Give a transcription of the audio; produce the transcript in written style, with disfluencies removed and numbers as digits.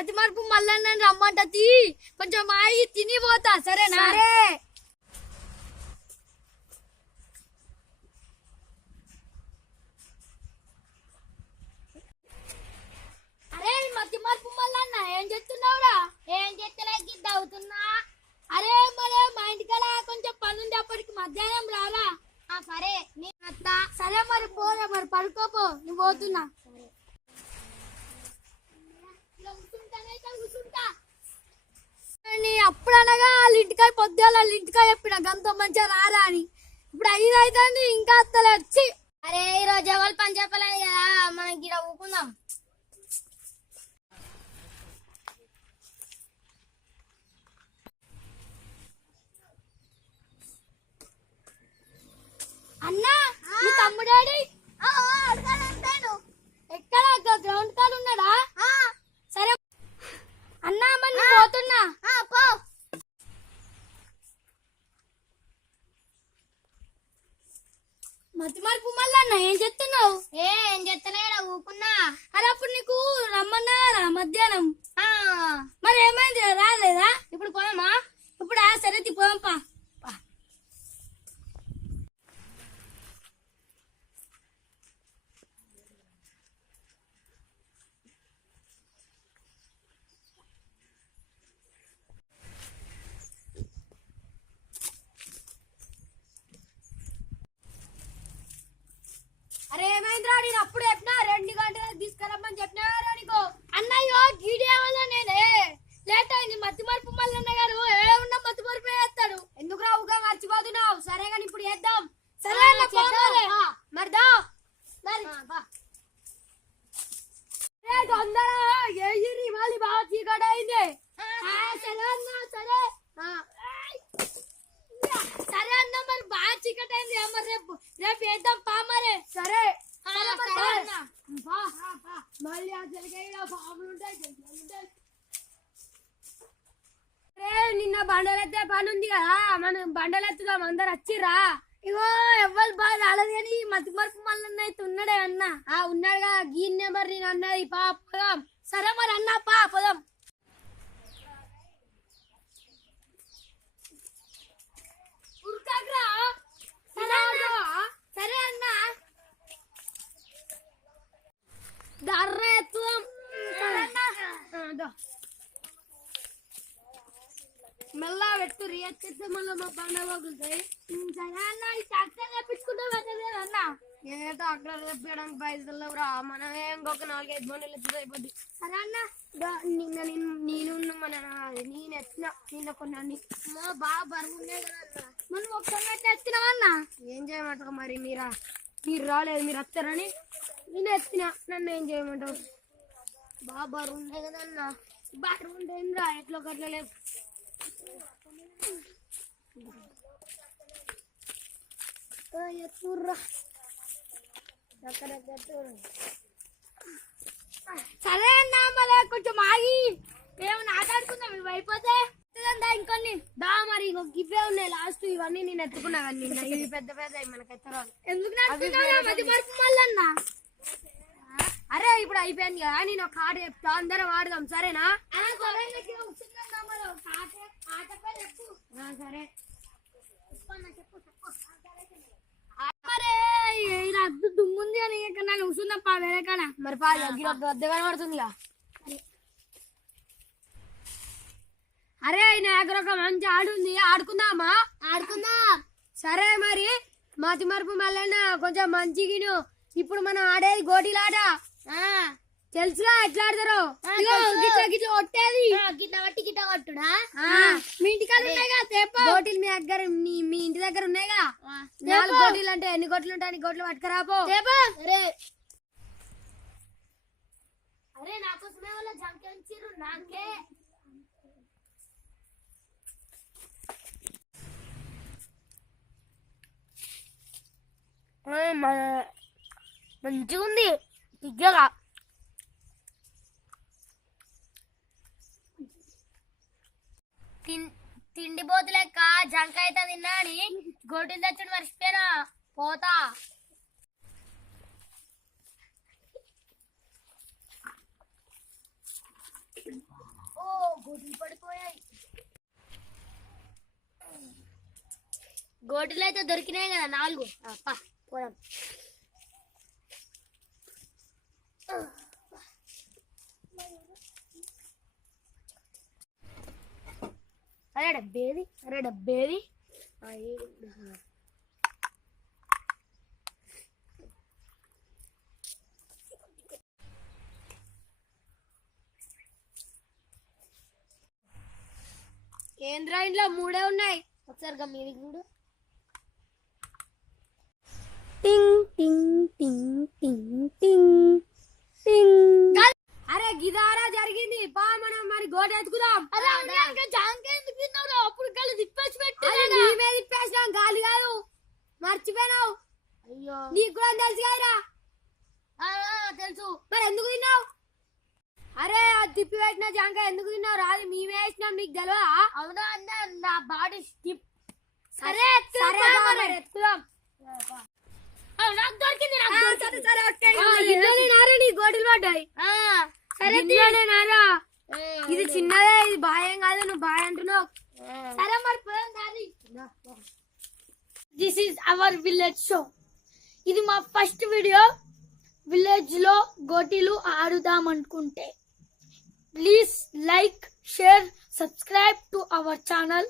మతి మార్పు మళ్ళీ నన్ను రమ్మంటది, కొంచెం ఆగి తిని పోతా, సరేనా? సరే. అరే మతి మార్పు మల్లన్న ఏం చెప్తున్నావురా? ఏం చేస్తలే గిద్ద అవుతున్నా. అరే మరే మా ఇంటికాడ కొంచెం పని ఉంది, అప్పటికి మధ్యాహ్నం రారా? సరే నేను అత్త. సరే మరి పోరా, మరి పడుకోపో, నేను పోతున్నా. అప్పుడు అనగా వాళ్ళ ఇంటికాయ పొద్దుగా వాళ్ళ ఇంటికాయ చెప్పిన గంత మంచిగా రారా అని. ఇప్పుడు 5 అవుతుంది ఇంకా అత్తలే వచ్చి. అరే ఈ రోజు ఎవరు పని చెప్పలేదు కదా, మనం గిడ ఊకుందాం. అన్నా మీ తమ్ముడేడి? ఎక్కడ గ్రౌండ్ కాల్ ఉన్నాడా? సరే అన్నా మళ్ళీ పోతున్నా. మతి మార్పు మళ్ళీ ఏం చెప్తున్నావు? ఏం చేస్తలేడా ఊకున్నా. అరే అప్పుడు నీకు రమ్మన్నారా మధ్యాహ్నం? మరి ఏమైంది, రాలేదా? ఇప్పుడు పోదామా? ఇప్పుడు సరే పోదాంపా. అరే ఏమైందిరా, నేను అప్పుడు చెప్పినా 2 గంటలకు తీసుకురమ్మని చెప్పినా నీకు. అన్నయ్యో గీడియా వల్ల నేనే లేట్ అయింది. మతి మార్పు మల్లన్న గారు ఏ ఉన్నా మతి మార్పు వేస్తాడు. ఎందుకు రావుగా మర్చిపోతున్నావు? సరే కానీ ఇప్పుడు చేద్దాం. సరే మరిదా తొందర ఏరి మళ్ళీ బాగా చీకటి అయింది. సరే అన్నా సరే. సరే అన్న మరి బాగా చీకటి అయింది, మరి రేపు వేద్దాం పా మరి. సరే మళ్ళీ పాములు ఉంటాయి. నిన్న బండలెత్తే పని ఉంది కదా, మనం బండలెత్తుదాం, అందరు వచ్చిర్రా? ఇగో ఎవ్వరు బాగా రాలేదు కానీ మతి మరుపు మళ్ళీ అయితే ఉన్నాడే అన్న. ఉన్నాడు కదా, గీ నెంబర్ నేను అన్నది, పా పోదాం. సరే మరి అన్న పా పోదాం. సరే అన్న దర్ర ఎత్తుదాం. మెల్ల పెట్టు ఎత్తే మళ్ళీ మా బండ పగులుతాయి. సరే అన్న ఈ ట్రాక్టర్ తెప్పించుకుంటా పెట్టలేదు అన్న. ఏ ట్రాక్టర్ తెప్పడానికి పైసలు రా, మనం ఇంకొక 4-5 బండ్లు ఎత్తుతో అయిపోద్ది. సరే అన్న నిన్న నేను మన నేను ఎత్తిన నిన్న కొన్ని బాగా బరువు ఉన్నాయి కదా అన్న. మనం ఒక్కరినైతే ఎత్తినావన్నా. ఏం చేయమంటారు మరి, మీరు రాలేదు, మీరు వస్తారని నేను ఎత్తిన. నన్ను ఏం చేయమంటావు? బాగా బరువు ఉన్నాయి కదా అన్న. బరువు ఉండేం రా, ఎట్లా కట్ల లేవు. ఎత్తుర్రా. సరే అన్న మళ్ళీ కొంచెం ఆగి ఏమన్నా ఆటాడుకుందాం, ఇవి అయిపోతే ఇంకొన్ని దా మరి ఇవే ఉన్నాయి లాస్ట్. ఇవన్నీ నేను ఎత్తుకున్నా కానీ నిన్న ఇవి పెద్ద పెద్ద మనకి ఎత్తరాదు. ఎందుకు మతి మరుపు మళ్ళీ? అరే ఇప్పుడు అయిపోయింది కదా, నేను ఒక ఆట చెప్తా, అందరం ఆడదాం సరేనా? సరే మరే అద్దు దుమ్ముంది అని నన్ను కూర్చుందప్ప వేరే కాడ. మరి పెద్దగా పడుతుందిగా. అరే నాకు ఒక మంచి ఆడుంది, ఆడుకుందామా? ఆడుకుందాం. సరే మరి మతి మరుపు మళ్ళీ కొంచెం మంచిగా. ఇప్పుడు మనం ఆడేది గోటీలాట, తెలుసుగా ఎట్లా ఆడతారు? గిట్ల కొట్టేది, గిట్ట బట్టి గిట్ట కొట్టుడా? మీ ఇంటికాడ ఉన్నాయిగా గోటీలు మీ దగ్గర, మీ ఇంటి దగ్గర ఉన్నాయిగా. 4 గోటీలు అంటే ఎన్ని గోట్లు ఉంటాయి? గోట్లు పట్టుకురాపో. అరే నాకోసమే వాళ్ళ జంకించారు నాకే. మంచిగా ఉంది తిగ్గగా. తిండి పోతు లెక్క జంక అయితే తిన్నా అని గోటీలు తెచ్చుడు మర్చిపోయినా, పోతా. గోటీలు పడిపోయాయి. గోటీలు అయితే దొరికినాయి కదా 4. పోదాం. అరే డబ్బేది ఏంద్రా ఇంట్లో 3 ఉన్నాయి. ఒకసారిగా మీది చూడు. టింగ్ టింగ్ టింగ్ టింగ్ టింగ్ టింగ్. అరే గిదారా జరిగింది. బా మనం మరి గోడ ఎత్తుకుదాం. అరే జాంకాయ ఎందుకు తిన్నావు? అప్పుడు కళ్ళు తిప్పేసి పెట్టు. నీవే తిప్పేసినాం, గాలి కాదు. మర్చిపోయినావు. అయ్యో నీకు కూడా తెలుసు కదరా. తెలుసు. మరి ఎందుకు తిన్నావు? అరే తిప్పి పెట్టిన జాంకాయ ఎందుకు తిన్నావు? రాదు మేమే వేసినాం, నీకు తెలియదా? అవునా అన్న, నా బాడీ స్కిప్. సరే ఎత్తుకుదాం. నాకు దొరికింది. నీ గోడలు పడ్డాయి. ఇది చిన్నదే, ఇది బాయం కాదు. నువ్వు బాయ్ అంటున్నావు. సరే మరి this is our village show. ఇది మా ఫస్ట్ వీడియో. విలేజ్ లో గోటీలు ఆడుదాం అనుకుంటే please like, share, subscribe to our channel.